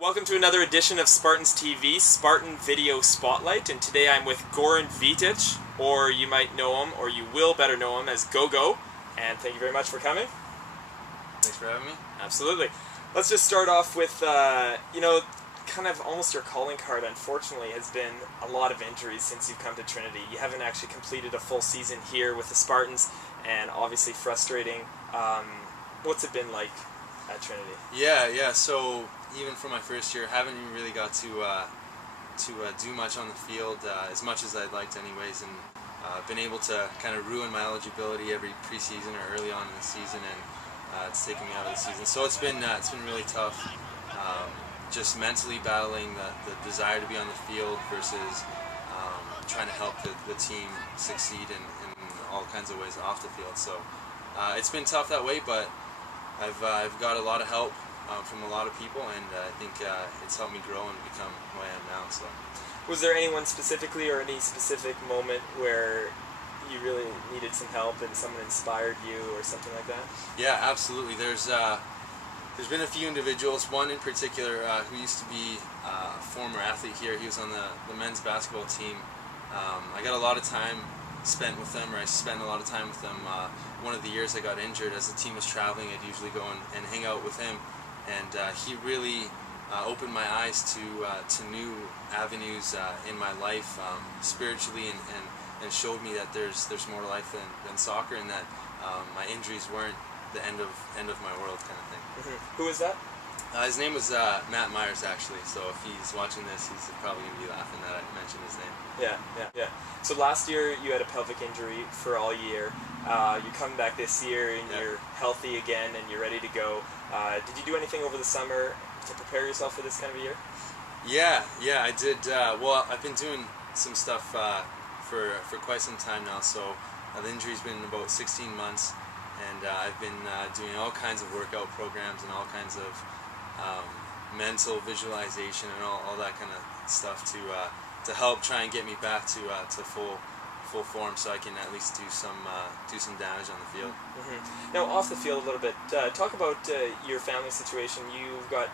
Welcome to another edition of SpartansTV, Spartan Video Spotlight, and today I'm with Goran Vitic, or you might know him, or you will better know him as Gogo, and thank you very much for coming. Thanks for having me. Absolutely. Let's just start off with, kind of almost your calling card, unfortunately, has been a lot of injuries since you've come to Trinity. You haven't actually completed a full season here with the Spartans, and obviously frustrating. What's it been like at Trinity? Yeah. So even for my first year, haven't even really got to do much on the field as much as I'd liked, anyways, and been able to kind of ruin my eligibility every preseason or early on in the season, and it's taken me out of the season. So it's been really tough. Just mentally battling the desire to be on the field versus trying to help the team succeed in all kinds of ways off the field. So it's been tough that way, but I've got a lot of help from a lot of people, and I think it's helped me grow and become who I am now. So, was there anyone specifically or any specific moment where you really needed some help and someone inspired you or something like that? Yeah, absolutely. There's been a few individuals, one in particular who used to be a former athlete here. He was on the men's basketball team. I got a lot of time spent with them, or I spent a lot of time with them. One of the years I got injured, as the team was traveling, I'd usually go and hang out with him, and he really opened my eyes to new avenues in my life spiritually, and showed me that there's more to life than soccer, and that my injuries weren't the end of my world, kind of thing. Mm-hmm. Who is that? His name was Matt Myers, actually, so if he's watching this, he's probably going to be laughing that I mentioned his name. Yeah. So last year you had a pelvic injury for all year. You come back this year and you're healthy again and you're ready to go. Did you do anything over the summer to prepare yourself for this kind of a year? Yeah, I did. Well, I've been doing some stuff for quite some time now, so the injury's been about 16 months, and I've been doing all kinds of workout programs and all kinds of mental visualization and all that kind of stuff to help try and get me back to full form, so I can at least do some damage on the field. Mm-hmm. Now, off the field a little bit, talk about your family situation. You've got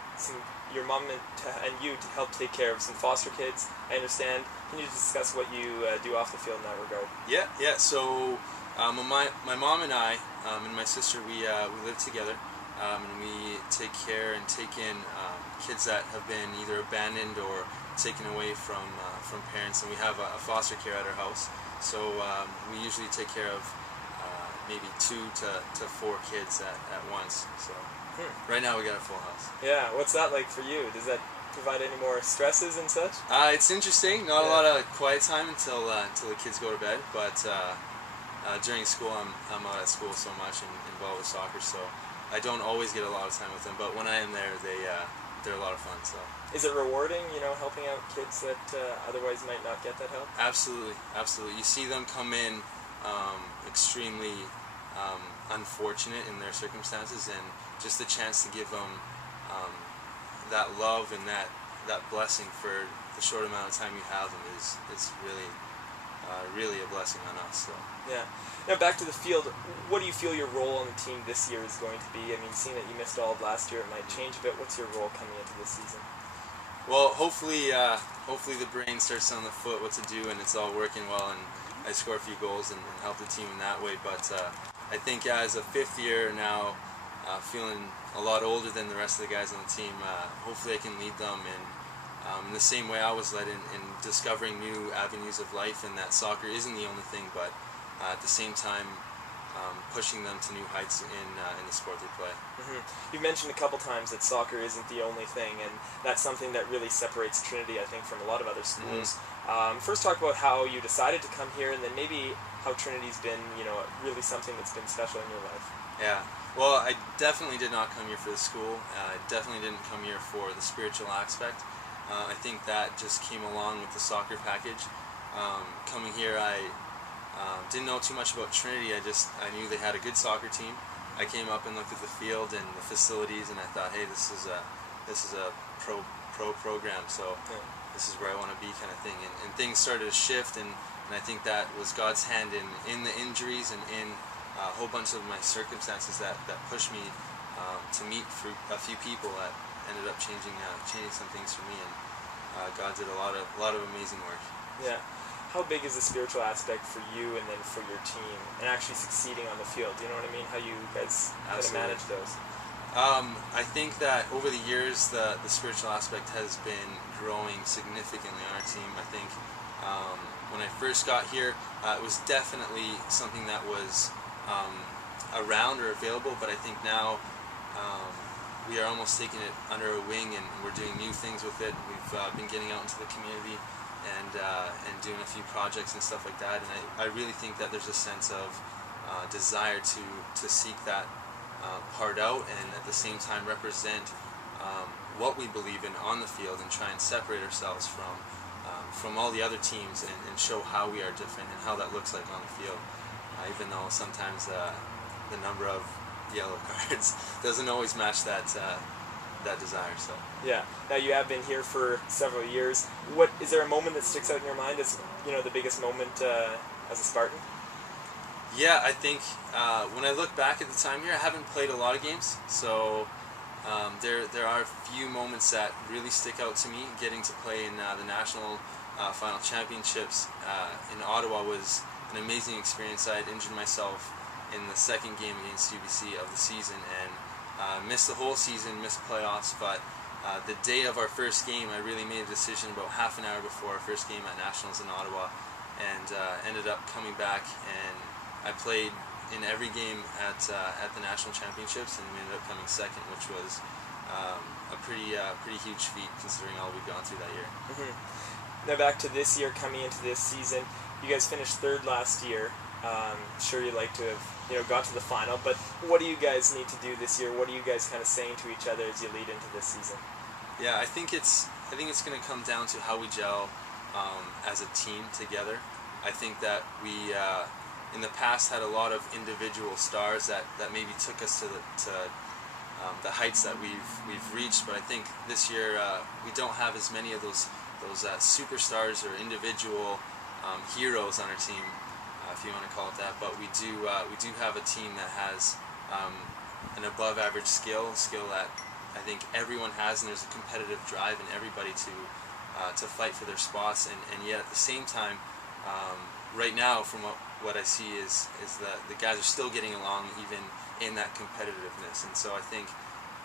your mom and you to help take care of some foster kids, I understand. Can you discuss what you do off the field in that regard? Yeah. So my mom and I and my sister, we live together. And we take care and take in kids that have been either abandoned or taken away from parents, and we have a foster care at our house. So we usually take care of maybe 2 to 4 kids at once. So right now we got a full house. Yeah, what's that like for you? Does that provide any more stresses and such? It's interesting. Not a lot of quiet time until the kids go to bed, but during school I'm out at school so much and involved with soccer, so I don't always get a lot of time with them, but when I am there, they're a lot of fun. So, is it rewarding, helping out kids that otherwise might not get that help? Absolutely. You see them come in extremely unfortunate in their circumstances, and just the chance to give them that love and that blessing for the short amount of time you have them is really a blessing on us. So. Yeah. Now back to the field, what do you feel your role on the team this year is going to be? I mean, seeing that you missed all of last year, it might change a bit. What's your role coming into this season? Well, hopefully the brain starts on the foot what to do, and it's all working well, and I score a few goals and help the team in that way. But I think as a 5th year now, feeling a lot older than the rest of the guys on the team, hopefully I can lead them in the same way I was led in discovering new avenues of life, and that soccer isn't the only thing, but at the same time pushing them to new heights in the sport they play. Mm-hmm. You've mentioned a couple times that soccer isn't the only thing, and that's something that really separates Trinity, I think, from a lot of other schools. Mm-hmm. First, talk about how you decided to come here, and then maybe how Trinity's been, really something that's been special in your life. Yeah. Well, I definitely did not come here for the school. I definitely didn't come here for the spiritual aspect. I think that just came along with the soccer package. Coming here, I didn't know too much about Trinity. I knew they had a good soccer team. I came up and looked at the field and the facilities, and I thought, hey, this is a pro program, so this is where I want to be, kind of thing. And things started to shift, and I think that was God's hand in the injuries and in a whole bunch of my circumstances that pushed me to meet a few people ended up changing some things for me, and God did a lot of amazing work. Yeah. How big is the spiritual aspect for you and then for your team and actually succeeding on the field? Do you know what I mean? How you guys kind of manage those? I think that over the years, the spiritual aspect has been growing significantly on our team. I think when I first got here, it was definitely something that was around or available, but I think now we are almost taking it under a wing, and we're doing new things with it. We've been getting out into the community and doing a few projects and stuff like that, and I really think that there's a sense of desire to seek that part out, and at the same time represent what we believe in on the field, and try and separate ourselves from all the other teams, and show how we are different and how that looks like on the field, even though sometimes the number of yellow cards doesn't always match that desire. So yeah. Now you have been here for several years. What is there a moment that sticks out in your mind as the biggest moment as a Spartan? Yeah, I think when I look back at the time here, I haven't played a lot of games, so there are a few moments that really stick out to me. Getting to play in the national final championships in Ottawa was an amazing experience. I had injured myself in the second game against UBC of the season, and missed the whole season, missed playoffs, but the day of our first game, I really made a decision about half an hour before our first game at Nationals in Ottawa, and ended up coming back, and I played in every game at the national championships, and we ended up coming second, which was a pretty huge feat considering all we've gone through that year. Mm-hmm. Now back to this year, coming into this season, you guys finished third last year. Sure, you'd like to have got to the final, but what do you guys need to do this year? What are you guys kind of saying to each other as you lead into this season? Yeah, I think it's going to come down to how we gel as a team together. I think that we in the past had a lot of individual stars that maybe took us to the heights that we've reached, but I think this year we don't have as many of those superstars or individual heroes on our team, if you want to call it that. But we do have a team that has an above average skill that I think everyone has, and there's a competitive drive in everybody to fight for their spots, and yet at the same time, right now from what I see is that the guys are still getting along even in that competitiveness, and so I think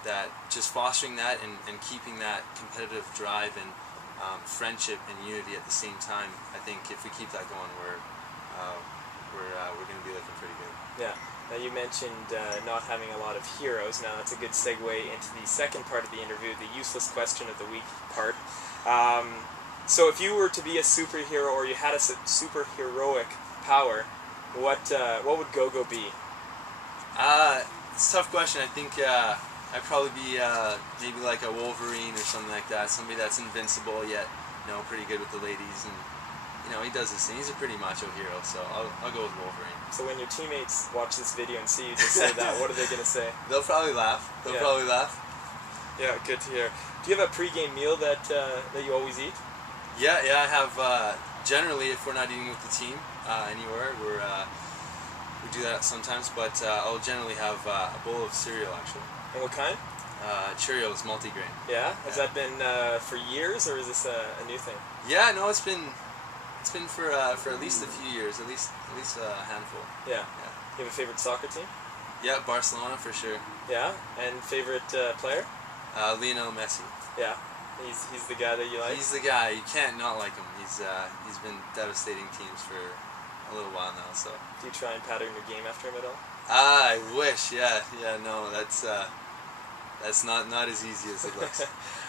that just fostering that and keeping that competitive drive and friendship and unity at the same time, I think if we keep that going, we're going to be looking pretty good. Yeah. Now you mentioned not having a lot of heroes. Now that's a good segue into the second part of the interview, the useless question of the week part. So if you were to be a superhero, or you had a superheroic power, what would Gogo be? It's a tough question. I think I'd probably be maybe like a Wolverine or something like that. Somebody that's invincible yet pretty good with the ladies, and he does this thing. He's a pretty macho hero, so I'll go with Wolverine. So when your teammates watch this video and see you just say that, what are they going to say? They'll probably laugh. Yeah, good to hear. Do you have a pre-game meal that you always eat? Yeah, I have. Generally, if we're not eating with the team anywhere, we do that sometimes. But I'll generally have a bowl of cereal, actually. And what kind? Cheerios, multigrain. Yeah, has that been for years, or is this a new thing? Yeah, no, it's been for at least a few years, at least a handful. Yeah. You have a favorite soccer team? Yeah, Barcelona for sure. Yeah, and favorite player? Lionel Messi. Yeah, he's the guy that you like. He's the guy. You can't not like him. He's been devastating teams for a little while now. So. Do you try and pattern your game after him at all? I wish. Yeah. No, that's not as easy as it looks.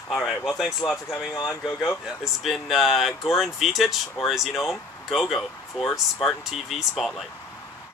All right. Well, thanks a lot for coming on, Gogo. Yeah. This has been Goran Vitic, or as you know him, Gogo, for SpartanTV Spotlight.